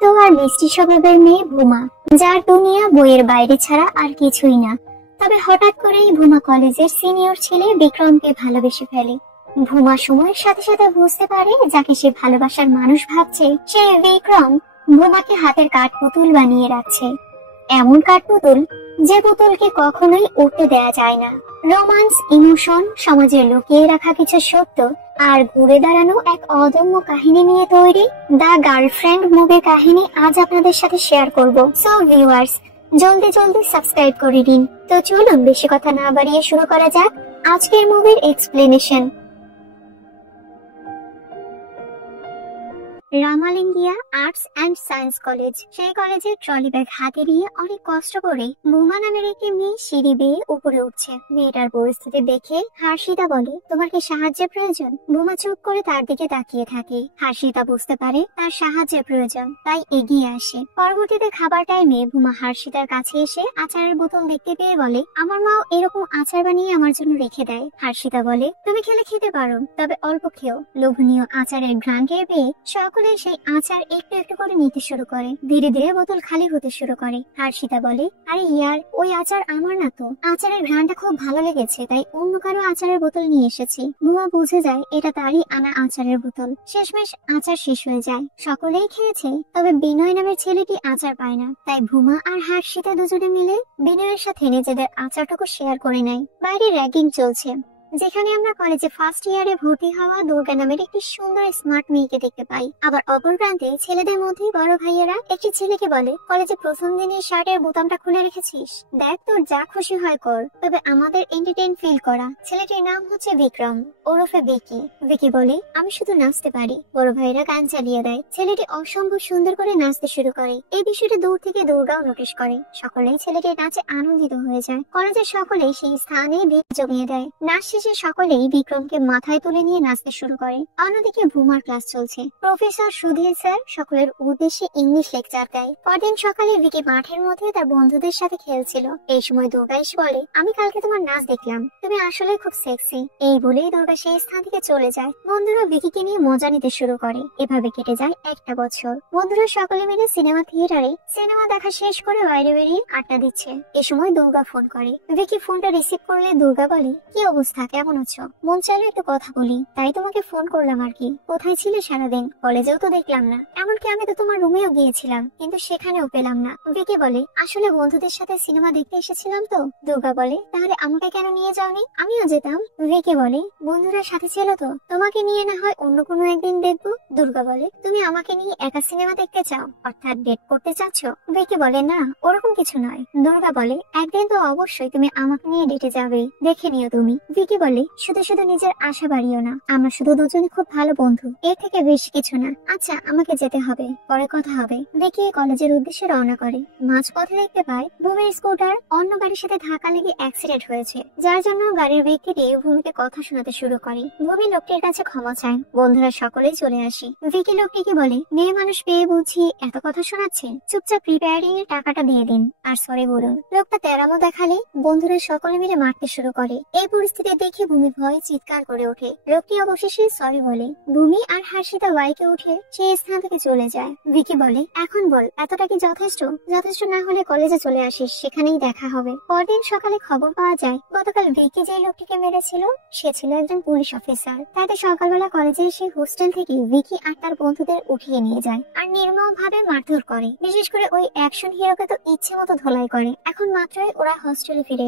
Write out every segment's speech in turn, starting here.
শান্ত আর মিষ্টি স্বভাবের মেয়ে ভুমা, যার দুনিয়া বইয়ের বাইরে ছাড়া আর কিছুই না। তবে হঠাৎ করেই ভুমা কলেজের সিনিয়র ছেলে বিক্রমকে ভালোবেসে ফেলে। ভুমা সময়ের সাথে সাথে বুঝতে পারে যাকে সে ভালোবাসার মানুষ ভাবছে সে বিক্রম ভুমাকে হাতের কাঠপুতুল বানিয়ে রাখছে। এমন কাঠপুতুল যে পুতুলকে কখনোই উঠতে দেয়া যায় না। রোমান্স, ইমোশন, সমাজের লুকিয়ে রাখা কিছু সত্য আর ঘুরে দাঁড়ানো এক অদম্য কাহিনী নিয়ে তৈরি দ্য গার্লফ্রেন্ড মুভির কাহিনী আজ আপনাদের সাথে শেয়ার করব। সো ভিউয়ার্স, জলদি জলদি সাবস্ক্রাইব করে দিন। তো চলুন বেশি কথা না বাড়িয়ে শুরু করা যাক আজকের মুভির explanation. Ramalingaiah arts and science college. সেই কলেজের ট্রলি ব্যাগ হাতে নিয়ে অনেক কষ্ট করে ভুমা নামের একটি মেয়ে সিঁড়ি বেয়ে উপরে উঠছে। মেয়েটার পরিস্থিতি দেখে হার্ষিতা বলে, তোমার কি সাহায্যের প্রয়োজন? ভুমা চুপ করে তার দিকে তাকিয়ে থাকে। হার্ষিতা বুঝতে পারে তার সাহায্যের প্রয়োজন, তাই এগিয়ে আসে। পরবর্তীতে খাবার টাইমে ভুমা হার্ষিতার কাছে এসে আচারের বোতল দেখতে পেয়ে বলে, আমার মাও এরকম আচার বানিয়ে আমার জন্য রেখে দেয়। হার্ষিতা বলে, তুমি খেলে খেতে পারো, তবে অল্প খেও। লোভনীয় আচারের ঘ্রাণ টের পেয়ে সেই আচার একটু একটু করে নিতে শুরু করে। ধীরে ধীরে বোতল খালি হতে শুরু করে। হার্ষিতা বলে, আরে ইয়ার, ওই আচার আমার না তো। আচারের ঘ্রাণটা খুব ভালো লেগেছে, তাই অন্য কারো আচারের বোতল নিয়ে এসেছি। ভুমা বুঝে যায় এটা তারই আনা আচারের বোতল। শেষমেশ আচার শেষ হয়ে যায়। সকলেই খেয়েছে, তবে বিনয় নামের ছেলেটি আচার পায় না। তাই ভুমা আর হার্ষিতা দুজনে মিলে বিনয়ের সাথে নিজেদের আচারটুকু শেয়ার করে নেয়। বাইরে র্যাগিং চলছে, যেখানে আমরা কলেজে ফার্স্ট ইয়ারে ভর্তি হওয়া দুর্গা নামের একটি সুন্দর স্মার্ট মেয়েকে দেখতে পাই। আবার অপর প্রান্তে ছেলেদের মধ্যে বড় ভাইয়েরা একটি ছেলেকে বলে, কলেজে প্রথম দিনে শার্টের বোতামটা খুলে রেখেছিস, দেখ তোর যা খুশি হয় কর, তবে আমাদের এন্টারটেইন ফিল করা। ছেলেটির নাম হচ্ছে বিক্রম, ওরফে বিকি। বিকি বলে, আমি শুধু নাচতে পারি। বড় ভাইয়েরা গান চালিয়ে দেয়। ছেলেটি অসম্ভব সুন্দর করে নাচতে শুরু করে। এই বিষয়টা দূর থেকে দুর্গাও নোটিশ করে। সকলেই ছেলেটির নাচে আনন্দিত হয়ে যায়। কলেজের সকলেই সেই স্থানে ভিড় জমিয়ে দেয়। নাচ শেষে সকলেই বিক্রমকে মাথায় তুলে নিয়ে নাচতে শুরু করে। অন্যদিকে ভুমার ক্লাস চলছে। প্রফেসর সুধীর স্যার সকলের উদ্দেশ্যে ইংলিশ লেকচার দেয়। পরদিন সকালে বিকি মাঠের মধ্যে তার বন্ধুদের সাথে খেলছিল। এই সময় দুর্গা এসে বলে, আমি কালকে তোমার নাচ দেখলাম, তুমি আসলে খুব সেক্সি। এই বলেই দুর্গা সেই স্থান থেকে চলে যায়। বন্ধুরা বিকিকে নিয়ে মজা নিতে শুরু করে। এভাবে কেটে যায় একটা বছর। বন্ধুরা সকলে মিলে সিনেমা থিয়েটারে সিনেমা দেখা শেষ করে বাইরে বেরিয়ে আড্ডা দিচ্ছে। এ সময় দুর্গা ফোন করে। বিকি ফোনটা রিসিভ করলে দুর্গা বলে, কি অবস্থা, কেমন আছো? মন চাইলো একটু কথা বলি, তাই তোমাকে ফোন করলাম আর কি। কোথায় ছিলে সারাদিন? কলেজেও তো দেখলাম না, এমনকি আমি তো তোমার রুমেও গিয়েছিলাম, কিন্তু সেখানেও পেলাম না। বিকি বলে, আসলে বন্ধুদের সাথে সিনেমা দেখতে এসেছিলাম তো। দুর্গা বলে, তাহলে আমাকে কেন নিয়ে যাওনি? আমিও যেতাম। বিকি বলে, বন্ধুরা সাথে ছিল তো, তোমাকে নিয়ে না হয় অন্য কোনো একদিন দেখবো। দুর্গা বলে, তুমি আমাকে নিয়ে একা সিনেমা দেখতে চাও, অর্থাৎ ডেট করতে চাচ্ছ? বিকি বলে, না, ওরকম কিছু নয়। দুর্গা বলে, একদিন তো অবশ্যই তুমি আমাকে নিয়ে ডেটে যাবে, দেখে নিও তুমি। বিকি বলে, শুধু শুধু নিজের আশা বাড়িও না, আমরা শুধু দুজনে খুব ভালো বন্ধু, এর থেকে বেশি কিছু না। আচ্ছা, আমাকে যেতে হবে, পরে কথা হবে। বিকি কলেজের উদ্দেশ্যে রওনা করে। মাঝপথে দেখতে পায় ভূমির স্কুটার অন্য গাড়ির সাথে ধাক্কা লেগে অ্যাক্সিডেন্ট হয়েছে, যার জন্য গাড়ির ব্যক্তিটি ভূমিকে কথা শোনাতে শুরু করে। ভূমি লোকটির কাছে ক্ষমা চায়। বন্ধুরা সকলেই চলে আসে। বিকি লোকটিকে বলে, মেয়ে মানুষ পেয়ে বুঝি এত কথা শোনাচ্ছে, চুপচাপ প্রিপেয়ারিং এর টাকাটা দিয়ে দিন আর সরি বলুন। লোকটা তেরামো দেখালে বন্ধুরা সকলে মিলে মারতে শুরু করে। এই পরিস্থিতি দেখে ভূমি ভয়ে চিৎকার করে ওঠে। লোকটি অবশেষে সরি বলে। ভূমি আর হার্ষিতা বাইকে উঠে সেই স্থান থেকে চলে যায়। বিকি বলে, এখন বল, এতটা কি যথেষ্ট? যথেষ্ট না হলে কলেজে চলে আসিস, সেখানেই দেখা হবে। পরদিন সকালে খবর পাওয়া যায় গতকাল বিকি যে লোকটিকে মেরেছিল সে ছিল একজন পুলিশ অফিসার। তাদের সকালবেলা কলেজে এসে হোস্টেল থেকে বিকি আর তার বন্ধুদের উঠিয়ে নিয়ে যায় আর নির্মম ভাবে মারধর করে। বিশেষ করে ওই অ্যাকশন হিরোকে তো ইচ্ছে মতো ধোলাই করে। এখন মাত্রই ওরা হোস্টেলে ফিরে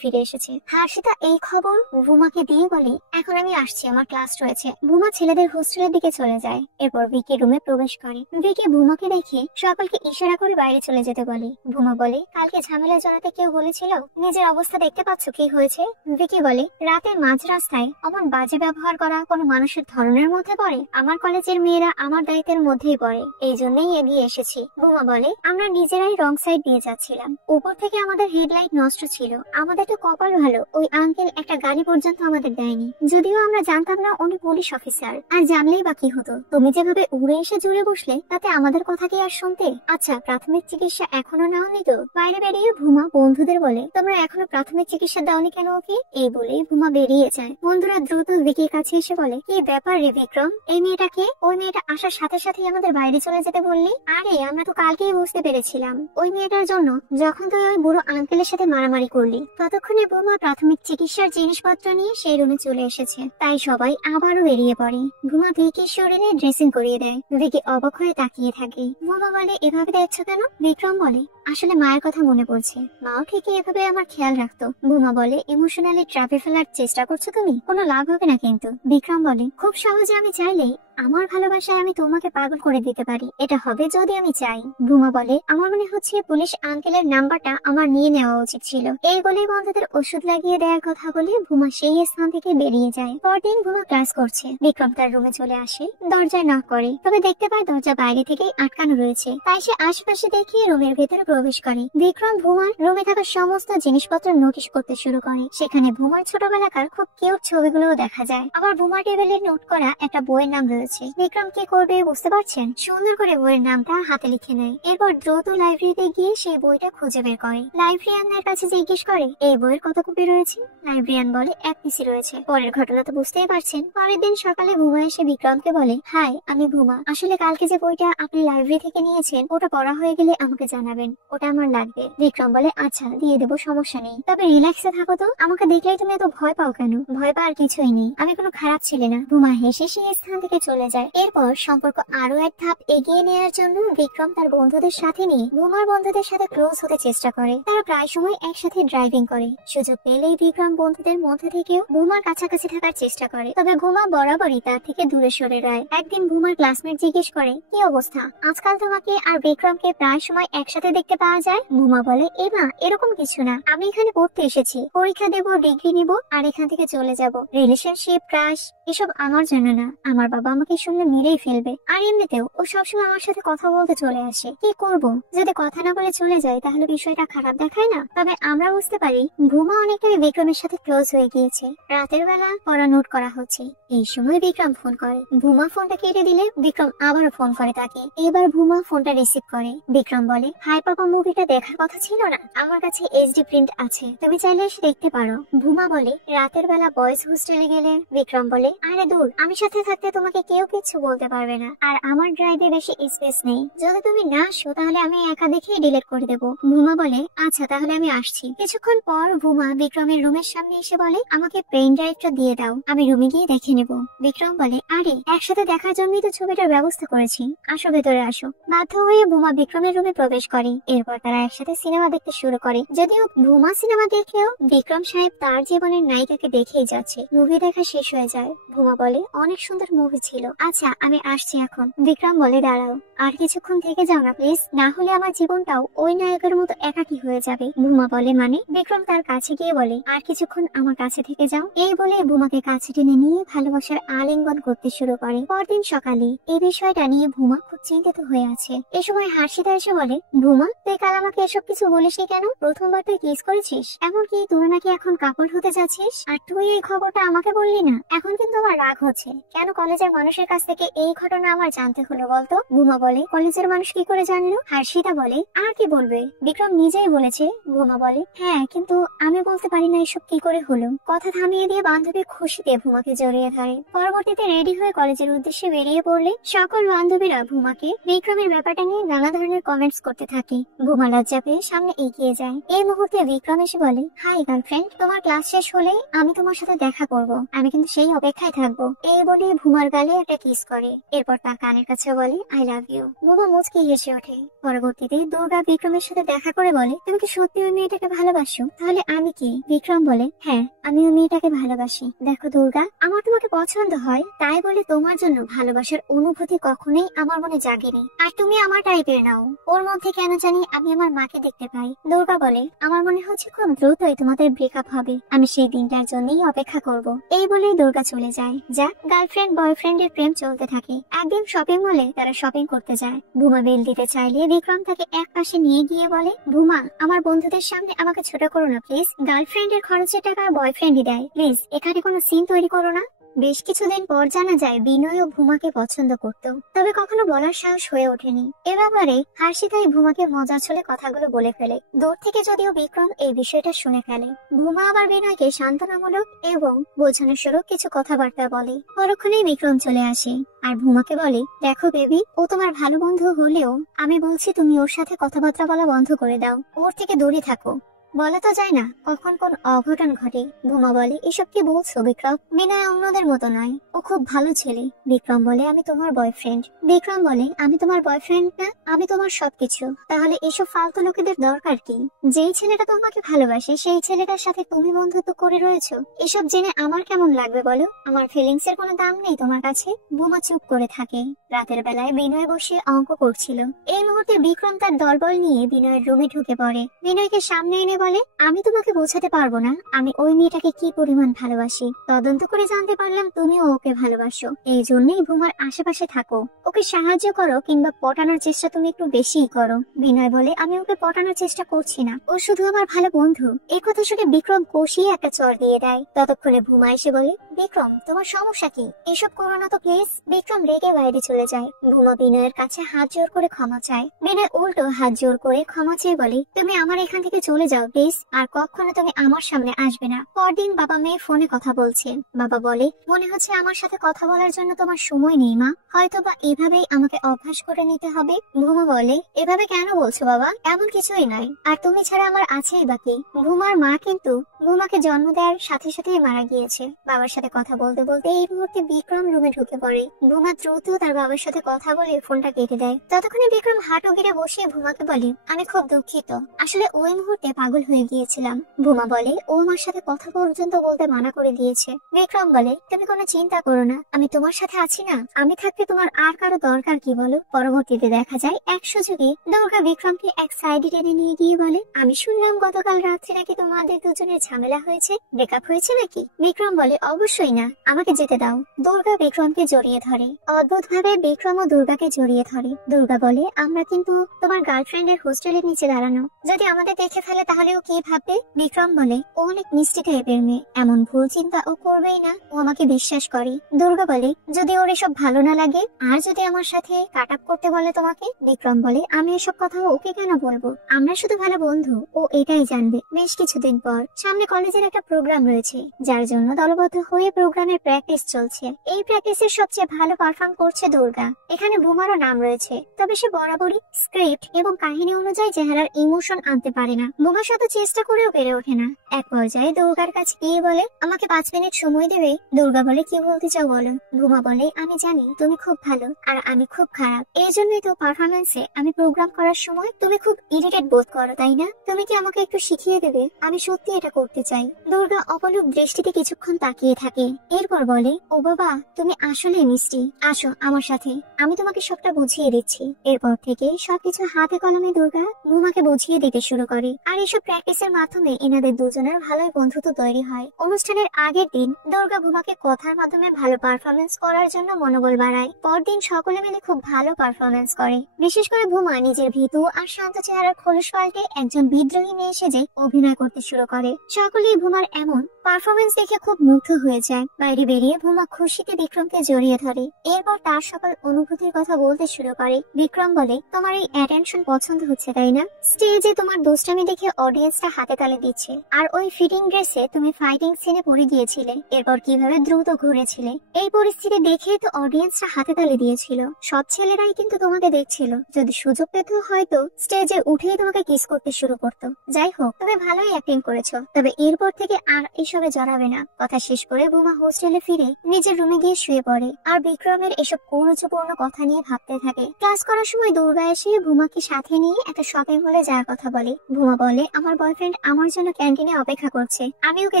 এসেছে। হার্ষিতা এই খবর ভুমাকে দিয়ে বলে, এখন আমি আসছি, আমার ক্লাস রয়েছে। ভুমা ছেলেদের হোস্টেলের দিকে চলে যায়। এরপর বিকি রুমে প্রবেশ করে। বিকি ভুমাকে দেখে সকলকে ইশারা করে বাইরে চলে যেতে বলে। ভুমা বলে, কালকে ঝামেলা জড়াতে কেউ বলেছিল? নিজের অবস্থা দেখতে পাচ্ছ কি হয়েছে? বিকি বলে, রাতের মাঝ রাস্তায় অমন বাজে ব্যবহার করা কোনো মানুষের ধরনের মধ্যে পড়ে? আমার কলেজের মেয়েরা আমার দায়িত্বের মধ্যেই পড়ে, এই জন্যই এগিয়ে এসেছি। ভুমা বলে, আমরা নিজেরাই রং সাইড দিয়ে যাচ্ছিলাম, উপর থেকে আমাদের হেডলাইট নষ্ট ছিল, আমাদের তো কপাল ভালো ওই আঙ্কেল একটা গাড়ি পর্যন্ত আমাদের দেয়নি, যদিও আমরা জানতাম না উনি পুলিশ অফিসার, আর জানলেই বা কি হতো। তুমি যেভাবে উড়ে এসে জুড়ে বসলে তাতে আমাদের কথা কি আর শুনতে? আচ্ছা, প্রাথমিক চিকিৎসা এখনো নাওনি তো? বাইরে বেরিয়ে ভুমা বন্ধুদের বলে, তোমরা এখনো প্রাথমিক চিকিৎসা দাওনি কেন ওকে? এই বলেই ভুমা বেরিয়ে যায়। বন্ধুরা দ্রুত ভিকির কাছে এসে বলে, কি ব্যাপার রে বিক্রম, এই মেয়েটাকে? ওই মেয়েটা আসার সাথে সাথেই আমাদের বাইরে চলে যেতে বললি। আরে আমরা তো কালকেই বুঝতে পেরেছিলাম ওই মেয়েটার জন্য যখন তুই ওই বুড়ো আঙ্কেলের সাথে মারামারি করলি। ততক্ষণে ভুমা প্রাথমিক চিকিৎসার জিনিসপত্র নিয়ে সেই রুমে চলে এসেছে, তাই সবাই আবারও বেরিয়ে পড়ে। ভুমা ভিকির শরীরে ড্রেসিং করিয়ে দেয়। ভিকি অবাক হয়ে তাকিয়ে থাকে। ভুমা বলে, এভাবে দেখছো কেন? বিক্রম বলে, আসলে মায়ের কথা মনে পড়ছে, মাও ঠিকই এভাবে আমার খেয়াল রাখতো। ভুমা বলে, ইমোশনালি ট্র্যাপে ফেলার চেষ্টা করছো তুমি, কোনো লাভ হবে না কিন্তু। বিক্রম বলে, খুব সহজে আমি চাইলেই আমার ভালোবাসায় আমি তোমাকে পাগল করে দিতে পারি, এটা হবে যদি আমি চাই। ভুমা বলে, আমার মনে হচ্ছে পুলিশ আঙ্কেলের নাম্বারটা আমার নিয়ে নেওয়া উচিত ছিল। এই বলেই বন্ধুদের ওষুধ লাগিয়ে দেওয়ার কথা বলে ভুমা সেই স্থান থেকে বেরিয়ে যায়। পরদিন ভুমা ক্লাস করছে। বিক্রম তার রুমে চলে আসে, দরজায় নক করে, তবে দেখতে পায় দরজা বাইরে থেকেই আটকানো রয়েছে। তাই সে আশেপাশে দেখিয়ে রুমের ভেতরে প্রবেশ করে। বিক্রম ভুমার রুমে থাকা সমস্ত জিনিসপত্র নোটিশ করতে শুরু করে। সেখানে ভুমার ছোটবেলাকার খুব কিউট ছবিগুলোও দেখা যায়। আবার ভুমার টেবিলে নোট করা একটা বইয়ের নাম রয়েছে। বিক্রম কি করবে বুঝতে পারছেন, সুন্দর করে বইয়ের নামটা হাতে লিখে নেয়। এরপর দ্রুত লাইব্রেরিতে গিয়ে সেই বইটা খুঁজে বের করে। লাইব্রেরিয়ানদের কাছে জিজ্ঞেস করে, এই বইয়ের কত কপি রয়েছে? লাইব্রেরিয়ান বলে, 1 পিসি রয়েছে। পরের ঘটনা তো বুঝতেই পারছেন। পরের দিন সকালে ভুমা এসে বিক্রমকে বলে, হাই আমি ভুমা, আসলে কালকে যে বইটা আপনি লাইব্রেরি থেকে নিয়েছেন ওটা পড়া হয়ে গেলে আমাকে জানাবেন, ওটা আমার লাগবে। বিক্রম বলে, আচ্ছা দিয়ে দেবো, সমস্যা নেই, তবে রিল্যাক্সে থাকো তো, আমাকে দেখলেই তুমি এত ভয় পাও কেন? ভয় পাওয়ার কিছুই নেই, আমি কোনো খারাপ ছেলে না। ভুমা হেসে সেই স্থান থেকে চলে যায়। এরপর সম্পর্ক আরো এক ধাপ এগিয়ে নেওয়ার জন্য বিক্রম তার বন্ধুদের সাথে নিয়ে ভুমার বন্ধুদের সাথে ক্লোজ হতে চেষ্টা করে। তারা প্রায় সময় একসাথে ড্রাইভিং করে। সুযোগ পেলেই বিক্রম বন্ধুদের মধ্যে থেকেও ভুমার কাছাকাছি থাকার চেষ্টা করে, তবে ভুমা বরাবরই তার থেকে দূরে সরে যায়। একদিন ভুমার ক্লাসমেট জিজ্ঞেস করে, কি অবস্থা, আজকাল তোমাকে আর বিক্রমকে প্রায় সময় একসাথে দেখতে পাওয়া যায়? ভুমা বলে, না এরকম কিছু না, আমি এখানে পড়তে এসেছি, পরীক্ষা দেব, ডিগ্রি নিব, আর এখান থেকে চলে যাব। রিলেশনশিপ, ক্রাশ এসব আমার জন্য না, আমার বাবা আমাকে শুনলে মেরেই ফেলবে। আর এমনিতেও ও সবসময় আমার সাথে কথা বলতে চলে আসে, কি করব, যদি কথা না বলে চলে যায় তাহলে বিষয়টা খারাপ দেখায় না? তবে আমরা বুঝতে পারি ভুমা অনেকটাই বিক্রমের সাথে ক্লোজ হয়ে গিয়েছে। রাতের বেলা পড়া নোট করা হচ্ছে, এই সময় বিক্রম ফোন করে। ভুমা ফোনটা কেটে দিলে বিক্রম আবারও ফোন করে তাকে। এবার ভুমা ফোনটা রিসিভ করে। বিক্রম বলে, হাই পাপা মুভিটা দেখার কথা ছিল না, আমার কাছে এইচডি প্রিন্ট আছে, তুমি চাইলে এসে দেখতে পারো। ভুমা বলে, রাতের বেলা বয়েজ হোস্টেলে গেলে? বিক্রম বলে, আরে দূর, আমি সাথে থাকতে তোমাকে কেউ কিছু বলতে পারবে না, আর আমার ড্রাইভে বেশি স্পেস নেই, যদি তুমি না আসো তাহলে আমি একা দেখেই ডিলিট করে দেবো। ভুমা বলে, আচ্ছা তাহলে আমি আসছি। কিছুক্ষণ পর ভুমা বিক্রমের রুমের সামনে এসে বলে, আমাকে পেন ড্রাইভটা দিয়ে দাও, আমি রুমে গিয়ে দেখে নেব। বিক্রম বলে, আরে একসাথে দেখার জন্যই তো ছবিটার ব্যবস্থা করেছি, আসো ভেতরে আসো। বাধ্য হয়ে ভুমা বিক্রমের রুমে প্রবেশ করে। এরপর তারা একসাথে সিনেমা দেখতে শুরু করে। যদিও ভুমা সিনেমা দেখলেও বিক্রম সাহেব তার জীবনের নায়িকাকে দেখেই যাচ্ছে। মুভি দেখা শেষ হয়ে যায়। ভুমা বলে, অনেক সুন্দর মুভি ছিল, আচ্ছা আমি আসছি এখন। বিক্রম বলে, দাঁড়াও, আর কিছুক্ষণ থেকে যাও না প্লিজ, না হলে আমার জীবনটাও ওই নায়কের মতো একাকী হয়ে যাবে। ভুমা বলে, মানে? বিক্রম তার কাছে গিয়ে বলে, আর কিছুক্ষণ আমার কাছে থেকে যাও। এই বলে ভুমাকে কাছে টেনে নিয়ে ভালোবাসার আলিঙ্গন করতে শুরু করে। পরদিন সকালে এই বিষয়টা নিয়ে ভুমা খুব চিন্তিত হয়ে আছে। এ সময় হাসিদা এসে বলে, ভুমা তুই কাল আমাকে এসব কিছু বলিসনি কেন? প্রথমবার তুই কিস করেছিস, এমনকি তুই নাকি এখন কাপড় হতে যাচ্ছিস, আর তুই এই খবরটা আমাকে বললি না। এখন কিন্তু আমার রাগ হচ্ছে, কেন কলেজের মানুষের কাছ থেকে এই ঘটনা আমার জানতে হলো বলতো? ভুমা বলে, কলেজের মানুষ কি করে জানলো? হাসিদা বলে, আর কি বলবে, বিক্রম নিজেই বলেছে। ভুমা বলে, হ্যাঁ কিন্তু আমি বলতে পারি না এসব কি করে হলো। কথা থামিয়ে দিয়ে বান্ধবী খুশিতে ভুমাকে জড়িয়ে ধরে। পরবর্তীতে রেডি হয়ে কলেজের উদ্দেশ্যে বেরিয়ে পড়লে সকল বান্ধবীরা ভুমাকে বিক্রমের ব্যাপারটা নিয়ে নানা ধরনের কমেন্টস করতে থাকে। ভুমা লজ্জা পেয়ে সামনে এগিয়ে যায়। এই মুহূর্তে বিক্রম এসে বলে, হাই গার্লফ্রেন্ড, তোমার ক্লাস শেষ হলে আমি তোমার সাথে দেখা করব, আমি কিন্তু সেই অপেক্ষায় থাকবো। এই বলে ভুমার গালে একটা কিস করে। এরপর তার কানের কাছে বলে, আই লাভ ইউ। ভুমা মুচকি হেসে ওঠে। পরবর্তীতে দুর্গা বিক্রমের সাথে দেখা করে বলে, তুমি কি সত্যি ওই মেয়েটাকে ভালোবাসো? তাহলে আমি কি? বিক্রম বলে, হ্যাঁ আমি ওই মেয়েটাকে ভালোবাসি। দেখো দুর্গা, আমার তোমাকে পছন্দ হয়, তাই বলে তোমার জন্য ভালোবাসার অনুভূতি কখনোই আমার মনে জাগেনি, আর তুমি আমার টাইপের নাও। ওর মধ্যে কেন জানি আমি আমার মাকে দেখতে পাই। দুর্গা বলে, আমার মনে হচ্ছে খুব দ্রুতই তোমাদের ব্রেকআপ হবে, আমি সেই দিনটার জন্যই অপেক্ষা করব। এই বলেই দুর্গা চলে যায়। যাক, গার্লফ্রেন্ড বয়ফ্রেন্ডের প্রেম চলতে থাকে। একদিন শপিং মলে তারা শপিং করতে করতে যায়। ভুমা বেল দিতে চাইলে বিক্রম তাকে এক পাশে নিয়ে গিয়ে বলে, ভুমা, আমার বন্ধুদের সামনে আমাকে ছোট করো না প্লিজ। গার্লফ্রেন্ডের খরচের টাকা বয়ফ্রেন্ডই দেয়, প্লিজ এখানে কোনো সিন তৈরি করো না। বেশ কিছুদিন পর জানা যায় বিনয় ও ভুমাকে পছন্দ করত, তবে কখনো বলার সাহস হয়ে ওঠেনি। এ ব্যাপারে হাসিতাই ভুমাকে মজার ছলে কথাগুলো বলে ফেলে। দূর থেকে যদিও বিক্রম এই বিষয়টা শুনে ফেলে। ভুমা আবার বিনয়কে সান্ত্বনামূলক এবং বোঝানোর স্বরূপ কিছু কথাবার্তা বলে। পরক্ষণেই বিক্রম চলে আসে আর ভুমাকে বলে, দেখো বেবি, ও তোমার ভালো বন্ধু হলেও আমি বলছি তুমি ওর সাথে কথাবার্তা বলা বন্ধ করে দাও, ওর থেকে দূরে থাকো। বলা তো যায় না কখন কোন অঘটন ঘটে। ভুমা বলে, এসব কি বলছো বিক্রম? বিনয় অন্যদের মতো নয়, ও খুব ভালো ছেলে। বিক্রম বলে, আমি তোমার বয়ফ্রেন্ড। বিক্রম বলে, আমি তোমার বয়ফ্রেন্ড না, আমি তোমার সবকিছু। তাহলে এসব ফালতু লোকেদের দরকার কি? যেই ছেলেটা তোমাকে ভালোবাসে সেই ছেলেটার সাথে তুমি বন্ধুত্ব করে রয়েছো, এসব জেনে আমার কেমন লাগবে বলো? আমার ফিলিংস এর কোনো দাম নেই তোমার কাছে? ভুমা চুপ করে থাকে। রাতের বেলায় বিনয় বসে অঙ্ক করছিল। এই মুহূর্তে বিক্রম তার দলবল নিয়ে বিনয়ের রুমে ঢুকে পড়ে। বিনয়কে সামনে এনে বলে, আমি তোমাকে বোঝাতে পারবো না আমি ওই মেয়েটাকে কি পরিমাণ ভালোবাসি। তদন্ত করে জানতে পারলাম তুমিও ওকে ভালোবাসো, এই জন্যই ভুমার আশেপাশে থাকো। ওকে সাহায্য করো কিংবা পটানোর চেষ্টা তুমি একটু বেশিই করো। বিনয় বলে, আমি ওকে পটানোর চেষ্টা করছি না, ও শুধু আমার ভালো বন্ধু। এই কথা শুনে বিক্রম কষিয়ে একটা চড় দিয়ে দেয়। ততক্ষণে ভুমা এসে বলে, বিক্রম, তোমার সমস্যা কি? এসব করো না তো প্লিজ। বিক্রম রেগে বাইরে চলে যায়। ভুমা বিনয়ের কাছে হাত জোর করে ক্ষমা চায়। বিনয় উল্টো হাত জোর করে ক্ষমা চেয়ে বলে, তুমি আমার এখান থেকে চলে যাও প্লিজ, আর কখনো তুমি আমার সামনে আসবে না। পরদিন বাবা মেয়ে ফোনে কথা বলছে। বাবা বলে, মনে হচ্ছে আমার সাথে কথা বলার জন্য তোমার সময় নেই মা, হয়তো বা এভাবেই আমাকে অভ্যাস করে নিতে হবে। ভুমা বলে, এভাবে কেন বলছো বাবা? এমন কিছুই নয়, আর তুমি ছাড়া আমার আছেই বাকি। ভুমার মা কিন্তু ভুমাকে জন্ম দেওয়ার সাথে সাথেই মারা গিয়েছে। বাবার সাথে কথা বলতে বলতে এই মুহূর্তে বিক্রম রুমে ঢুকে পড়ে। ভুমা দ্রুত তার বাবার সাথে কথা বলে ফোনটা কেটে দেয়। ততক্ষণে বিক্রম হাঁটু গিরে বসে ভুমাকে বলে, আমি খুব দুঃখিত, আসলে ওই মুহূর্তে পাগল হয়ে গিয়েছিলাম। ভুমা বলে, ও আমার সাথে কথা পর্যন্ত বলতে মানা করে দিয়েছে। বিক্রম বলে, তুমি কোনো চিন্তা করো না, আমি তোমার সাথে আছি না, আমি থাকতে তোমার আর কারো দরকার কি বলো? পরবর্তীতে দেখা যায় এক সুযোগে দুর্গা বিক্রমকে এক সাইডে টেনে নিয়ে গিয়ে বলে, আমি শুনলাম গতকাল রাত্রে নাকি তোমাদের দুজনের ঝামেলা হয়েছে, ব্রেকআপ হয়েছে নাকি? বিক্রম বলে, অবশ্যই না, আমাকে যেতে দাও। দুর্গা বিক্রমকে জড়িয়ে ধরে। অদ্ভুত ভাবে বিক্রম ও দুর্গাকে জড়িয়ে ধরে। দুর্গা বলে, আমরা কিন্তু তোমার গার্লফ্রেন্ডের হোস্টেলের নিচে দাঁড়ানো, যদি আমাদের দেখে ফেলে তাহলে ও কি ভাববে? বিক্রম বলে, ও অনেক মিষ্টি টাইপের মেয়ে, এমন ভুল চিন্তা ও করবেই না, ও আমাকে বিশ্বাস করে। দুর্গা বলে, যদি ওর এসব ভালো না লাগে আর যদি আমার সাথে কাট আপ করতে বলে তোমাকে? বিক্রম বলে, আমি এসব কথা ওকে কেন বলবো, আমরা শুধু ভালো বন্ধু, ও এটাই জানবে। বেশ কিছুদিন পর সামনে কলেজের একটা প্রোগ্রাম রয়েছে, যার জন্য দলবদ্ধ হয়ে প্রোগ্রামের প্র্যাকটিস চলছে। এই প্র্যাকটিসের সবচেয়ে ভালো পারফর্ম করছে দুর্গা। এখানে ভুমারও নাম রয়েছে, তবে সে বরাবরই স্ক্রিপ্ট এবং কাহিনী অনুযায়ী চেহারার ইমোশন আনতে পারে না। ভুমা শত চেষ্টা করেও পেরে ওঠে না। এক পর্যায়ে দুর্গার কাছে গিয়ে বলে, আমাকে 5 মিনিট সময় দেবে? দুর্গা বলে, কি বলতে চাও বলো। ভুমা বলে, আমি জানি তুমি খুব ভালো আর আমি খুব খারাপ, এই জন্যই তো পারফরমেন্সে আমি প্রোগ্রাম করার সময় তুমি খুব ইরিটেট বোধ করো, তাই না? তুমি কি আমাকে একটু শিখিয়ে দেবে? আমি সত্যি এটা করতে চাই। দুর্গা অপলক দৃষ্টিতে কিছুক্ষণ তাকিয়ে থাকে, এরপর বলে, ও বাবা, তুমি আসলে মিষ্টি, আসো আমার সাথে, আমি তোমাকে সবটা বুঝিয়ে দিচ্ছি। এরপর থেকে সবকিছু হাতে কলমে দুর্গা ভুমাকে বুঝিয়ে দিতে শুরু করে। আর এসব প্র্যাকটিসের মাধ্যমে এনাদের দুজনের ভালোই বন্ধুত্ব তৈরি হয়। অনুষ্ঠানের আগের দিন দুর্গা ভুমাকে কথার মাধ্যমে ভালো পারফরমেন্স করার জন্য মনোবল বাড়ায়। পরদিন সকলে মিলে খুব ভালো পারফরমেন্স করে। বিশেষ করে ভুমা নিজের ভীতু আর শান্ত চেহারার খোলস পাল্টে একজন বিদ্রোহী মেয়ে সেজে অভিনয় করতে শুরু করে। সকলেই ভুমার এমন পারফরমেন্স দেখে খুব মুগ্ধ হয়ে যায়। বাইরে বেরিয়ে ভুমা খুশিতে বিক্রমকে জড়িয়ে ধরে। এরপর তার সকল অনুভূতির কথা বলতে শুরু করে। বিক্রম বলে, তোমার এই অ্যাটেনশন পছন্দ হচ্ছে তাই না? স্টেজে তোমার দুষ্টামি দেখে অডিয়েন্সটা হাতে তালে দিচ্ছে, আর ওই ফিটিং ড্রেসে তুমি ফাইটিং সিনে পড়ে গিয়েছিলে, এরপর কিভাবে দ্রুত ঘুরেছিলে, এই পরিস্থিতি দেখে তো অডিয়েন্সরা হাতে তালে দিয়েছিল। সব ছেলেরাই কিন্তু তোমাকে দেখছিল, যদি সুযোগ পেত হয়তো স্টেজে উঠেই তোমাকে কিস করতে শুরু করতো। যাই হোক, তুমি ভালোই অ্যাক্টিং করেছো, তবে এরপর থেকে আর এসবে জড়াবে না। কথা শেষ করে ভুমা হোস্টেলে ফিরে নিজের রুমে গিয়ে শুয়ে পড়ে আর বিক্রমের এসব কুরুচিপূর্ণ কথা নিয়ে ভাবতে থাকে। ক্লাস করার সময় দুর্গা এসে ভুমাকে সাথে নিয়ে একটা শপিং মলে যাওয়ার কথা বলে। ভুমা বলে, আমার বয়ফ্রেন্ড আমার জন্য ক্যান্টিনে অপেক্ষা করছে, আমি ওকে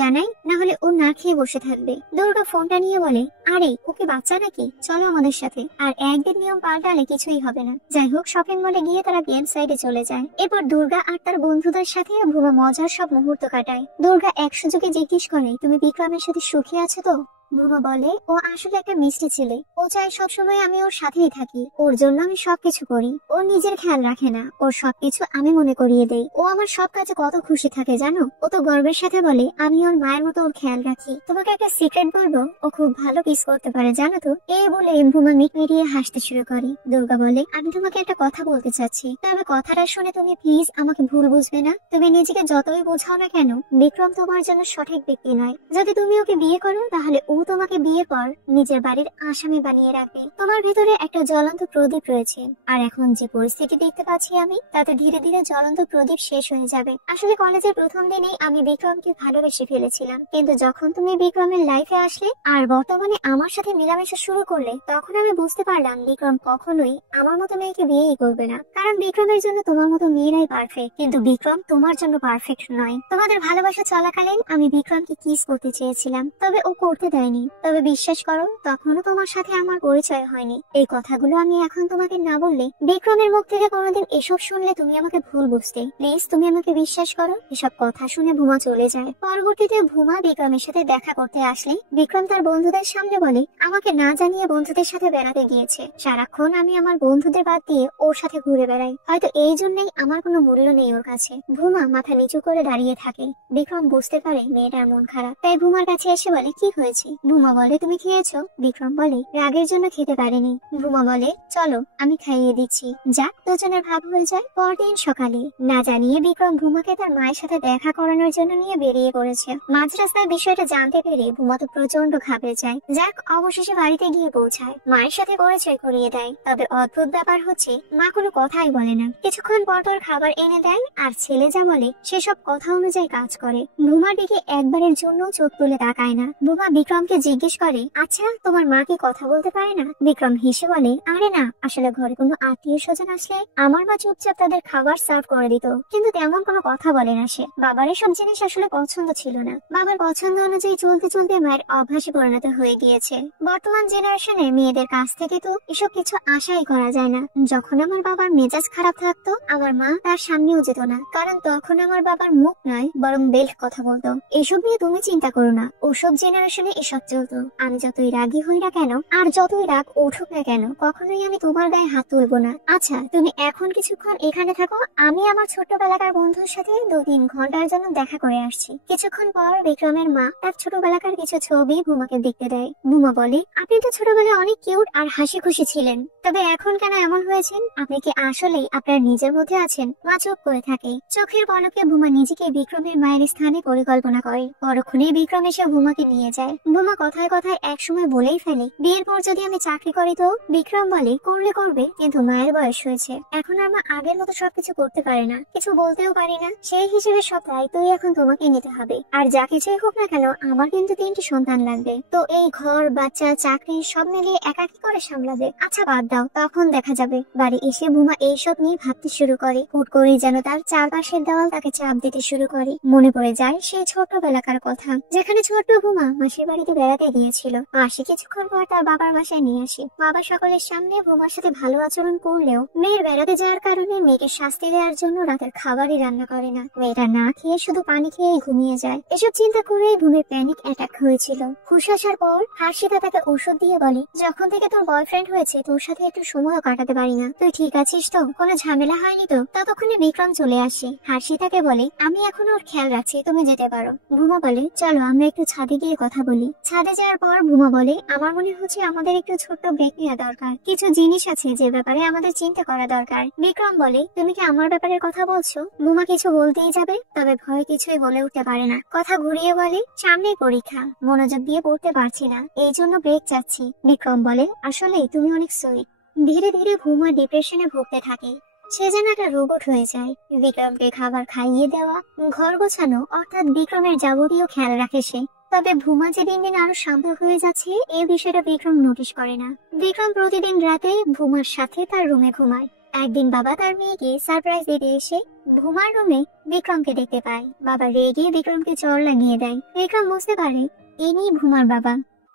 জানাই, না হলে ও না খেয়ে বসে থাকবে। দুর্গা ফোনটা নিয়ে বলে, আরে ওকে বাচ্চা নাকি, চলো আমাদের সাথে, আর একদিন নিয়ম পাল্টালে কিছুই হবে না। যাই হোক, শপিং মলে গিয়ে তারা গেম সাইডে চলে যায়। এরপর দুর্গা আর তার বন্ধুদের সাথে ভুমা মজার সব মুহূর্ত কাটায়। দুর্গা এক সুযোগে জিজ্ঞেস করে, তুমি বিক্রমের সাথে সুখী আছো তো? ভুমা বলে, ও আসলে একটা মিষ্টি ছেলে। ও চায় সবসময় আমি ওর সাথেই থাকি, ওর জন্য আমি সবকিছু করি। ও নিজের খেয়াল রাখে না, ওর সবকিছু আমি মনে করিয়ে দেই। ও আমার সব কাজে কত খুশি থাকে জানো। ও তো গর্বের সাথে বলে আমি ওর মায়ের মতো ওর খেয়াল রাখি। তোমাকে একটা সিক্রেট বলবো, ও খুব ভালো কিস করতে পারে জানো তো। এই বলে ভুমা মিটমিটিয়ে হাসতে শুরু করে। দুর্গা বলে, আমি তোমাকে একটা কথা বলতে চাচ্ছি, তবে কথাটা শুনে তুমি প্লিজ আমাকে ভুল বুঝবে না। তুমি নিজেকে যতই বোঝাও না কেন, বিক্রম তোমার জন্য সঠিক ব্যক্তি নয়। যদি তুমি ওকে বিয়ে করো তাহলে ও তোমাকে বিয়ের পর নিজের বাড়ির আসামি বানিয়ে রাখবে। তোমার ভিতরে একটা জ্বলন্ত প্রদীপ রয়েছে, আর এখন যে পরিস্থিতি দেখতে পাচ্ছি আমি, তাতে ধীরে ধীরে জ্বলন্ত প্রদীপ শেষ হয়ে যাবে। আসলে কলেজের প্রথম দিনেই আমি বিক্রমকে ভালোবেসে ফেলেছিলাম, কিন্তু যখন তুমি বিক্রমের লাইফে আসলে আর বর্তমানে আমার সাথে মেলামেশা শুরু করলে, তখন আমি বুঝতে পারলাম বিক্রম কখনোই আমার মতো মেয়েকে বিয়েই করবে না। কারণ বিক্রমের জন্য তোমার মতো মেয়েরাই পারফেক্ট, কিন্তু বিক্রম তোমার জন্য পারফেক্ট নয়। তোমাদের ভালোবাসা চলাকালীন আমি বিক্রমকে কিস করতে চেয়েছিলাম, তবে ও করতে দেয়নি। তবে বিশ্বাস করো, তখনও তোমার সাথে আমার পরিচয় হয়নি। এই কথাগুলো আমি এখন তোমাকে না বললে, বিক্রমের মুখ থেকে কোনোদিন এসব শুনলে তুমি আমাকে ভুল বুঝতে। প্লিজ তুমি আমাকে বিশ্বাস করো। এসব কথা শুনে ভুমা চলে যায়। পরবর্তীতে ভুমা বিক্রমের সাথে দেখা করতে আসলে বিক্রম তার বন্ধুদের সামনে বলে, আমাকে না জানিয়ে বন্ধুদের সাথে বেড়াতে গিয়েছে। সারাক্ষণ আমি আমার বন্ধুদের বাদ দিয়ে ওর সাথে ঘুরে বেড়াই, হয়তো এই জন্যই আমার কোনো মূল্য নেই ওর কাছে। ভুমা মাথা নিচু করে দাঁড়িয়ে থাকে। বিক্রম বুঝতে পারে মেয়েটার মন খারাপ, তাই ভুমার কাছে এসে বলে, কি হয়েছে? ভুমা বলে, তুমি খেয়েছো? বিক্রম বলে, রাগের জন্য খেতে পারিনি। ভুমা বলে, চলো আমি খাইয়ে দিচ্ছি, যা দুজনের ভাব হয়ে যায়। পরদিন সকালে না জানিয়ে বিক্রম ভুমাকে তার মায়ের সাথে দেখা করানোর জন্য নিয়ে বেরিয়ে পড়েছে। মাঝ রাস্তায় বিষয়টা জানতে পেরে ভুমা তো প্রচন্ড ঘাবড়ে যায়। যাক, অবশেষে বাড়িতে গিয়ে পৌঁছায়, মায়ের সাথে পরিচয় করিয়ে দেয়। তবে অদ্ভুত ব্যাপার হচ্ছে, মা কোনো কথাই বলে না। কিছুক্ষণ পর পর খাবার এনে দেয়, আর ছেলে যা বলে সেসব কথা অনুযায়ী কাজ করে। ভুমার দিকে একবারের জন্য চোখ তুলে তাকায় না। ভুমা বিক্রমকে জিজ্ঞেস করে, আচ্ছা তোমার মা কি কথা বলতে পারে না? বিক্রম হেসে বলে, আরে না, আসলে ঘরে কোনো আত্মীয় স্বজন আসলে আমার মা চুপচাপ তাদের খাবার সার্ভ করে দিত, কিন্তু তেমন কোনো কথা বলে না সে। বাবার এসব জিনিস আসলে পছন্দ ছিল না। বাবার পছন্দ অনুযায়ী চলতে চলতে মায়ের অভ্যাসে পরিণত হয়ে গিয়েছে। বর্তমান জেনারেশনের মেয়েদের কাছ থেকে তো এসব কিছু আশাই করা যায় না। যখন আমার বাবার মেজাজ খারাপ থাকতো, আমার মা তার সামনেও যেত না, কারণ তখন আমার বাবার মুখ নয় বরং বেল্ট কথা বলতো। এসব নিয়ে তুমি চিন্তা করো না, ওসব জেনারেশনে এসব চলতো। আমি যতই রাগী হই না কেন, আর যতই রাগ উঠুক না কেন, কখনোই আমি তোমার গায়ে হাত তুলবো না। আচ্ছা তুমি এখন কিছুক্ষণ এখানে থাকো, আমি আমার ছোটবেলাকার বন্ধুর সাথে 2-3 ঘন্টার জন্য দেখা করে আসছি। কিছুক্ষণ পর বিক্রমের মা তার ছোটবেলাকার কিছু ছবি ভুমাকে দেখতে দেয়। ভুমা বলে, আপনি তো ছোটবেলায় অনেক কিউট আর হাসি খুশি ছিলেন, তবে এখন কেন এমন হয়েছেন? আপনি কি আসলেই আপনার নিজের মধ্যে আছেন? মা চুপ করে থাকে। চোখের পলকে ভুমা নিজেকে বিক্রমের মায়ের স্থানে পরিকল্পনা করে। পরক্ষণে বিক্রম এসে ভুমাকে নিয়ে যায়। ভুমা কথায় কথায় একসময় বলেই ফেলে, বিয়ের পর যদি আমি চাকরি করি তো? বিক্রম বলে, করলে করবে, কিন্তু মায়ের বয়স হয়েছে, এখন আর মা আগের মতো সবকিছু করতে পারে না, কিছু বলতেও পারি না। সেই হিসেবে সব দায়িত্বই এখন তোমাকে নিতে হবে। আর যা কিছুই হোক না কেন, আমার কিন্তু 3টি সন্তান লাগবে, তো এই ঘর বাচ্চা চাকরি সব মিলিয়ে একা কি করে সামলাবে? আচ্ছা বাদ দাও, তখন দেখা যাবে। বাড়ি এসে ভুমা এইসব নিয়ে ভাবতে শুরু করে। হুট করেই যেন তার চারপাশের দেওয়াল তাকে চাপ দিতে শুরু করে। মনে পড়ে যায় সেই ছোটবেলাকার কথা, যেখানে ছোট্ট ভুমা মাসির বাড়িতে বেড়াতে গিয়েছিল। মাসি কিছুক্ষণ পর তার বাবার বাসায় নিয়ে আসে। বাবা সকলের সামনে ভুমার সাথে ভালো আচরণ করলেও মেয়ের বেড়াতে যাওয়ার কারণে মেয়েকে শাস্তি দেওয়ার জন্য রাতের খাবারই রান্না করে না। মেয়েটা না খেয়ে শুধু পানি খেয়েই ঘুমিয়ে যায়। এসব চিন্তা করে ভূমির প্যানিক অ্যাটাক হয়েছিল। হুঁশ আসার পর হার্ষিতা তাকে ওষুধ দিয়ে বলে, যখন থেকে তোর বয়ফ্রেন্ড হয়েছে তোর সাথে একটু সময়ও কাটাতে পারি না, তুই ঠিক আছিস তো? কোনো ঝামেলা হয়নি তো? ততক্ষণে বিক্রম চলে আসে। হার্ষিতাকে বলে, আমি এখন ওর খেয়াল রাখছি, তুমি যেতে পারো। ভুমা বলে, চলো আমরা একটু ছাদে গিয়ে কথা বলি। ছাদে যাওয়ার পর ভুমা বলে, আমার মনে হচ্ছে আমাদের একটু ছোট্ট ব্রেক নেওয়া দরকার, কিছু জিনিস আছে যে ব্যাপারে আমাদের চিন্তা করা দরকার। বিক্রম বলে, তুমি কি আমার ব্যাপারের কথা বলছো? ভুমা কিছু বলতেই যাবে, তবে ভয় কিছুই বলে উঠতে পারে না। কথা ঘুরিয়ে বলে, সামনেই পরীক্ষা, মনোযোগ দিয়ে পড়তে পারছি না, এই জন্য ব্রেক চাচ্ছি। বিক্রম বলে, আসলে তুমি অনেক সুইট। ধীরে ধীরে ভুমা ডিপ্রেশনে ভুগতে থাকে, সে যেন একটা রোবট হয়ে যায়। বিক্রমকে খাবার খাইয়ে দেওয়া, ঘর গোছানো, অর্থাৎ বিক্রমের যাবতীয় খেয়াল রাখে সে। তবে ভুমা যে দিন দিন আরো শান্ত হয়ে যাচ্ছে, এই বিষয়টা বিক্রম নোটিশ করে না। বিক্রম প্রতিদিন রাতে ভুমার সাথে তার রুমে ঘুমায়। একদিন বাবা তার মেয়েকে সারপ্রাইজ দিতে এসে ভুমার রুমে বিক্রমকে দেখতে পায়। বাবা রেগে বিক্রমকে চড় লাগিয়ে দেয়। বিক্রম বুঝতে পারে ইনি ভুমার বাবা,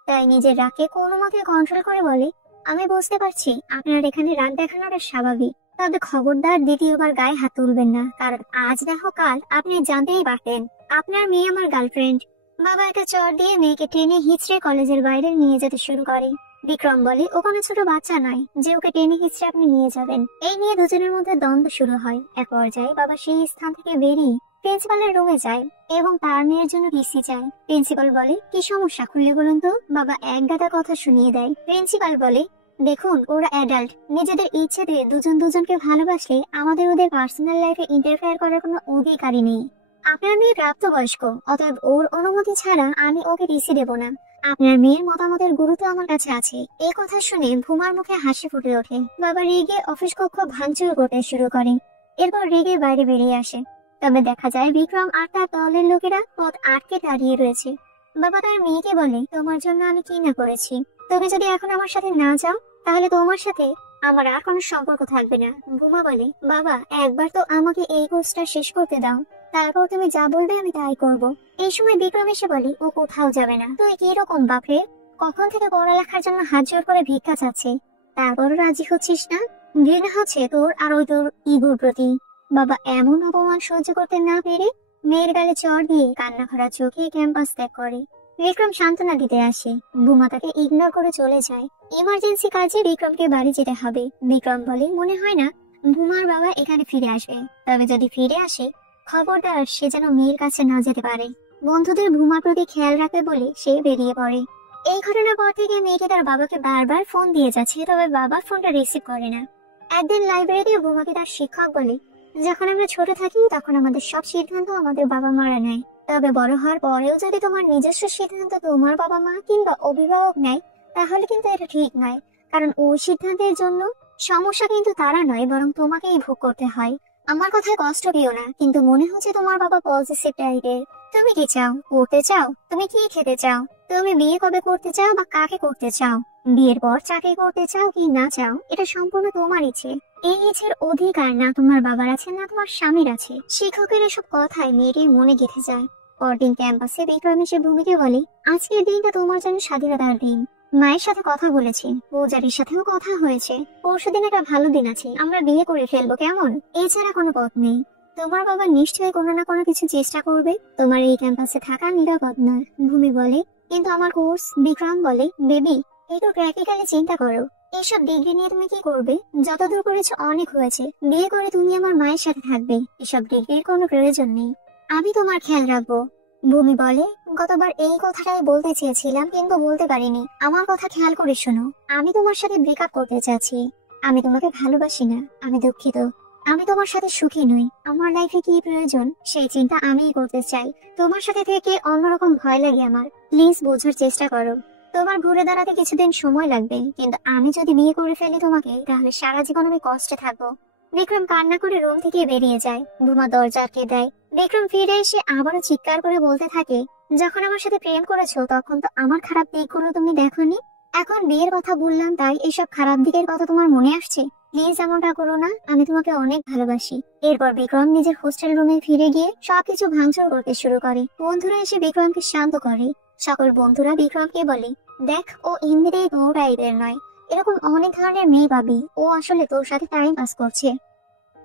তাই নিজের রাগকে কোনো মতে কন্ট্রোল করে বলে, আমি বুঝতে পারছি আপনার এখানে রাগ দেখানোটা স্বাভাবিক, তবে খবরদার দ্বিতীয়বার গায়ে হাত তুলবেন না, কারণ আজ না হোক কাল আপনি জানতেই পারতেন আপনার মেয়ে আমার গার্লফ্রেন্ড। বাবা একটা চট দিয়ে মেয়েকে টেনে হিচড়ে কলেজের বাইরে নিয়ে যেতে শুরু করে। বিক্রম বলে ও কোনো ছোট বাচ্চা নয় যে ওকে টেনে হিচড়ে আপনি নিয়ে যাবেন। এই নিয়ে দুজনের মধ্যে দ্বন্দ্ব শুরু হয়। এক পর্যায়ে বাবা সেই স্থান থেকে বেরিয়ে প্রিন্সিপালের রুমে যায় এবং তার মেয়ের জন্য রিসি চায়। প্রিন্সিপাল বলে কি সমস্যা খুলে বলুন তো। বাবা এক গাদা কথা শুনিয়ে দেয়। প্রিন্সিপাল বলে দেখুন ওরা অ্যাডাল্ট, নিজেদের ইচ্ছেতে দুজন দুজনকে ভালোবাসলে আমাদের ওদের পার্সোনাল লাইফে ইন্টারফেয়ার করার কোনো অধিকারই নেই। আপনার মেয়ে প্রাপ্তবয়স্ক, অতএব ওর অনুমতি ছাড়া আমি ওকে রিসি দেব না। আপনার মেয়ের মতামতের গুরুত্ব আমার কাছে আছে। এই কথা শুনে ভুমার মুখে হাসি ফুটে ওঠে। বাবা রেগে অফিস কক্ষ ভাঙচুর করতে শুরু করে। এরপর রেগে বাইরে বেরিয়ে আসে। তবে দেখা যায় বিক্রম আর তার দলের লোকেরা পথ আটকে দাঁড়িয়ে রয়েছে। বাবা তার মেয়েকে বলে তোমার জন্য আমি কি না করেছি। তুমি যদি এখন আমার সাথে না যাও তাহলে তোমার সাথে আমার আর কোনো সম্পর্ক থাকবে না। ভুমা বলে বাবা একবার তো আমাকে এই কোর্সটা শেষ করতে দাও, তারপর তুমি যা বলবে আমি তাই করব। এই সময় বিক্রম এসে বলে ও কোথাও যাবে না। তুই কি রকম বাপরে, কখন থেকে পড়ালেখার জন্য হাত জোর করে ভিক্ষা চাচ্ছে, তারপরও রাজি হচ্ছিস না? ঘৃণা হচ্ছে তোর আর ওই তোর ইগোর প্রতি। বাবা এমন অপমান সহ্য করতে না পেরে মেয়ের গালে চড় দিয়ে কান্না ভরা চোখে ক্যাম্পাস ত্যাগ করে। বিক্রম সান্ত্বনা দিতে আসে। ভুমা তাকে ইগনোর করে চলে যায়। ইমার্জেন্সি কাজে বিক্রমকে বাড়ি যেতে হবে। বিক্রম বলে মনে হয় না ভুমার বাবা এখানে ফিরে আসবে, তবে যদি ফিরে আসে খবরদার সে যেন মেয়ের কাছে না যেতে পারে। বন্ধুদের ভুমার প্রতি খেয়াল রাখবে বলে সে বেরিয়ে পড়ে। এই ঘটনার পর থেকে মেয়েটি তার বাবাকে বারবার ফোন দিয়ে যাচ্ছে, তবে বাবা ফোনটা রিসিভ করে না। একদিন লাইব্রেরিতে ভুমাকে তার শিক্ষক বলে যখন আমরা ছোট থাকি তখন আমাদের সব সিদ্ধান্ত আমাদের বাবা মারা নেয়, তবে বড় হওয়ার পরেও যদি তোমার নিজস্ব সিদ্ধান্ত তোমার বাবা মা কিংবা অভিভাবক নেয় তাহলে কিন্তু এটা ঠিক নয়, কারণ ওই সিদ্ধান্তের জন্য সমস্যা কিন্তু তারা নয় বরং তোমাকেই ভোগ করতে হয়। আমার কথায় কষ্ট পেও না, কিন্তু মনে হচ্ছে তোমার বাবা পজিটিভ টাইপের। তুমি কি চাও, পড়তে চাও, তুমি কি খেতে চাও, তুমি বিয়ে কবে করতে চাও বা কাকে করতে চাও, বিয়ের পর চাকরি করতে চাও কি না চাও, এটা সম্পূর্ণ তোমার ইচ্ছে। এই ইচ্ছের অধিকার না তোমার বাবার আছে না তোমার স্বামীর আছে। শিক্ষকের এসব কথায় মেয়েটির মনে গেঁথে যায়। পরদিন ক্যাম্পাসে বিক্রম এসে ভূমিকে বলে আজকের দিনটা তোমার জন্য স্বাধীনতার দিন। মায়ের সাথে কথা বলেছি, পূজারির সাথেও কথা হয়েছে। পরশুদিন একটা ভালো দিন আছে, আমরা বিয়ে করে ফেলবো, কেমন? এছাড়া কোনো পথ নেই। তোমার বাবা নিশ্চয়ই কোনো না কোনো কিছু চেষ্টা করবে। তোমার এই ক্যাম্পাসে থাকা নিরাপদ নয়। ভূমি বলে কিন্তু আমার কোর্স। বিক্রম বলে বেবি একটু প্র্যাকটিক্যালি চিন্তা করো, এইসব ডিগ্রি নিয়ে তুমি কি করবে? যতদূর করেছো অনেক হয়েছে। বিয়ে করে তুমি আমার মায়ের সাথে থাকবে, এসব ডিগ্রির কোনো প্রয়োজন নেই। আমি তোমার খেয়াল রাখবো। ভূমি বলে গতবার এই কথাটাই বলতে চেয়েছিলাম কিন্তু বলতে পারিনি। আমার কথা খেয়াল করে শোনো, আমি তোমার সাথে ব্রেকআপ করতে চাচ্ছি। আমি তোমাকে ভালোবাসি না, আমি দুঃখিত। আমি তোমার সাথে সুখী নই। আমার লাইফে কি প্রয়োজন সেই চিন্তা আমিই করতে চাই। তোমার সাথে থেকে অন্যরকম ভয় লাগে আমার। প্লিজ বোঝার চেষ্টা করো। তোমার ঘুরে দাঁড়াতে কিছুদিন সময় লাগবে, কিন্তু আমি যদি বিয়ে করে ফেলি তোমাকে তাহলে সারা জীবন আমি কষ্টে থাকবো। বিক্রম কান্না করে রুম থেকে বেরিয়ে যায়। ভুমা দরজা আটকে দেয়। বিক্রম ফিরে এসে আবারও চিৎকার করে বলতে থাকে যখন আমার সাথে প্রেম করেছো তখন তো আমার খারাপ দিকগুলো তুমি দেখোনি। এখন বিয়ের কথা বললাম তাই এসব খারাপ দিকের কথা তোমার মনে আসছে। প্লিজ এমনটা করো না, আমি তোমাকে অনেক ভালোবাসি। এরপর বিক্রম নিজের হোস্টেল রুমে ফিরে গিয়ে সবকিছু ভাঙচুর করতে শুরু করে। বন্ধুরা এসে বিক্রমকে শান্ত করে। সকল বন্ধুরা বিক্রমকে বলে দেখ ও এমনিতেই তোর টাইপের নয়, এরকম অনেক ধরনের মেয়ে পাবি, ও আসলে তোর সাথে টাইম পাস করছে।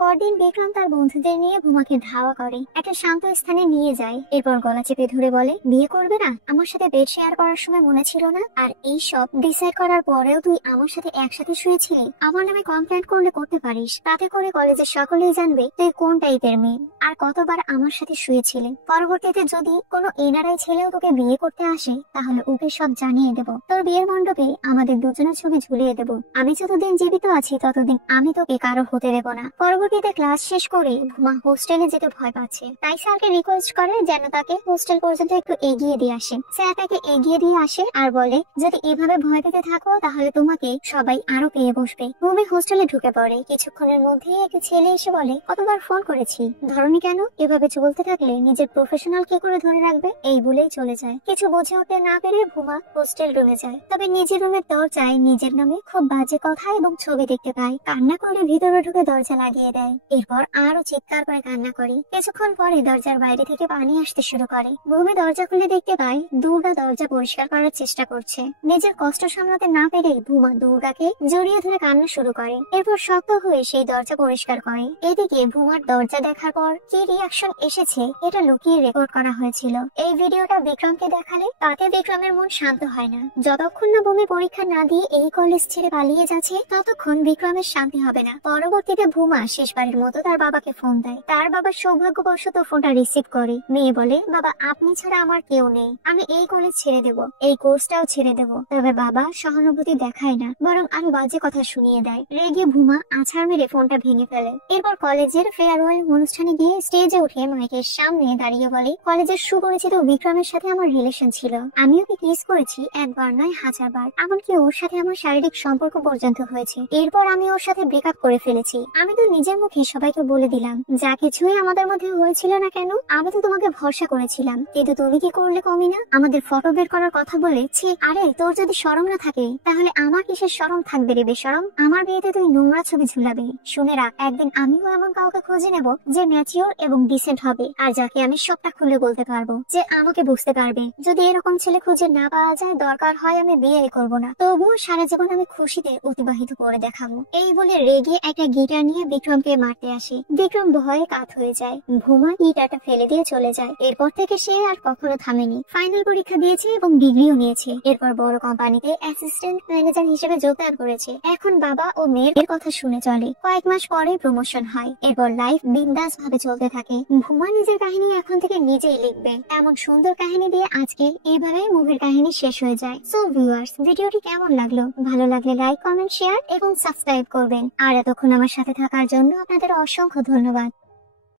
পরদিন বিক্রম তার বন্ধুদের নিয়ে ভুমাকে ধাওয়া করে একটা শান্ত স্থানে নিয়ে যায়। এরপর গলা চেপে ধরে বলে বিয়ে করবে না? আমার সাথে বেড শেয়ার করার সময় মনে ছিল না? আর এই সব ডিসাইড করার পরেও তুই আমার সাথে একসাথে শুয়েছিলি। আমার নামে কমপ্লেন করলে করতে পারিস, তাতে করে কলেজের সকলেই জানবে তুই কোন টাইপের মেয়ে আর কতবার আমার সাথে শুয়েছিলি। পরবর্তীতে যদি কোনো এনআরআই ছেলেও তোকে বিয়ে করতে আসে তাহলে ওকে সব জানিয়ে দেব। তোর বিয়ের মণ্ডপে আমাদের দুজনের ছবি ঝুলিয়ে দেব। আমি যতদিন জীবিত আছি ততদিন আমি তোকে কারো হতে দেব না। পরবর্তীতে ক্লাস শেষ করে ভুমা হোস্টেলে যেতে ভয় পাচ্ছে, তাই স্যারকে রিকোয়েস্ট করে যেন তাকে হোস্টেল পর্যন্ত একটু এগিয়ে দিয়ে আসে। স্যার তাকে এগিয়ে দিয়ে আসে আর বলে যদি এভাবে ভয় পেতে থাকো তাহলে তোমাকে সবাই আরো পেয়ে বসবে। ভূমি হোস্টেলে ঢুকে পড়ে। কিছুক্ষণের মধ্যেই একটা ছেলে এসে বলে কতবার ফোন করেছি, ধরনি কেন? এভাবে চলতে থাকলে নিজের প্রফেশনাল কি করে ধরে রাখবে? এই বলেই চলে যায়। কিছু বুঝে উঠতে না পেরে ভুমা হোস্টেল রুমে যায়। তবে নিজের রুমের দরজায় নিজের নামে খুব বাজে কথা এবং ছবি দেখতে পায়। কান্না করে ভিতরে ঢুকে দরজা লাগিয়ে দেয়। দেয়। এরপর আরো চিৎকার করে কান্না করে। কিছুক্ষণ পরে দরজার বাইরে থেকে পানি আসতে শুরু করে। ভূমি দরজা খুলে দেখতে পায় দুর্গা দরজা পরিষ্কার করার চেষ্টা করছে। নিজের কষ্ট সামলাতে না পেরে ভূমা দুর্গাকে জড়িয়ে ধরে কান্না শুরু করে। এরপর শক্ত হয়ে সেই দরজা পরিষ্কার করে। এদিকে ভূমার দরজা দেখার পর কি রিয়াকশন এসেছে এটা লুকিয়ে রেকর্ড করা হয়েছিল। এই ভিডিওটা বিক্রমকে দেখালে তাতে বিক্রমের মন শান্ত হয় না। যতক্ষণ না ভূমি পরীক্ষা না দিয়ে এই কলেজ ছেড়ে পালিয়ে যাচ্ছে ততক্ষণ বিক্রমের শান্তি হবে না। পরবর্তীতে ভূমা শেষবারের মতো তার বাবাকে ফোন দেয়। তার বাবা সৌভাগ্যবশত ফোনটা রিসিভ করে। মেয়ে বলে, বাবা আপনি ছাড়া আমার কেউ নেই, আমি এই কলেজ ছেড়ে দেব, এই কোর্সটাও ছেড়ে দেব। তবে বাবা সহানুভূতি দেখায় না, বরং আরো বাজে কথা শুনিয়ে দেয়। রেগে ভূমা আছাড় মেরে ফোনটা ভেঙে ফেলে। এরপর কলেজের ফেয়ারওয়েল অনুষ্ঠানে গিয়ে স্টেজে উঠে মাইকের সামনে দাঁড়িয়ে বলে, কলেজের সুপরিচিত বিক্রমের সাথে আমার রিলেশন ছিল, আমি ওকে কিস করেছি একবার নয় হাজারবার, এমনকি ওর সাথে আমার শারীরিক সম্পর্ক পর্যন্ত হয়েছে। এরপর আমি ওর সাথে ব্রেকআপ করে ফেলেছি। আমি তো নিজের মুখে সবাইকে বলে দিলাম, যা কিছুই আমাদের মধ্যে হয়েছিল না কেন আমি তো তোমাকে ভরসা করেছিলাম, কিন্তু তুমি কি করলে কমিনা, আমাদের ফটো বের করার কথা বলেছি। আরে তোর যদি শরম না থাকে তাহলে আমার কিসের শরম থাকবে রে বেশরম, আমার বিয়েতে তুই নোংরা ছবি ঝুলাবি। শুনে রাখ, একদিন আমিও এমন কাউকে খুঁজে নেব যে ম্যাচিওর এবং ডিসেন্ট হবে, আর যাকে আমি সবটা খুলে বলতে পারবো, যে আমাকে বুঝতে পারবে। যদি এরকম ছেলে খুঁজে না পাওয়া যায় দরকার হয় আমি বিয়ে করব না, তবুও সারা জীবন আমি খুশিতে অতিবাহিত করে দেখাবো। এই বলে রেগে একটা গিটার নিয়ে বিক্রমকে মারতে আসে। বিক্রম ভয়ে কাত হয়ে যায়। ভূমা গিটারটা ফেলে দিয়ে চলে যায়। এরপর থেকে সে আর কখনো থামেনি। ফাইনাল পরীক্ষা দিয়েছে এবং ডিগ্রিও নিয়েছে। এরপর বড় কোম্পানিতে অ্যাসিস্ট্যান্ট ম্যানেজার হিসেবে যোগদান করেছে। এখন বাবা ও মেয়ের কথা শুনে চলে। কয়েক মাস পরে প্রমোশন হয়। এরপর লাইফ বিন্দাস ভাবে চলতে থাকে। ভূমা নিজের কাহিনী এখন থেকে নিজেই লিখবে। এমন সুন্দর কাহিনী দিয়ে আজকে এইভাবে মুভির কাহিনী শেষ হয়ে যায়। সো ভিউয়ার্স, ভিডিওটি কেমন লাগলো? ভালো লাগলে লাইক, কমেন্ট, শেয়ার এবং সাবস্ক্রাইব করবেন। আর এতক্ষণ আমার সাথে থাকার জন্য আপনাদের অসংখ্য ধন্যবাদ।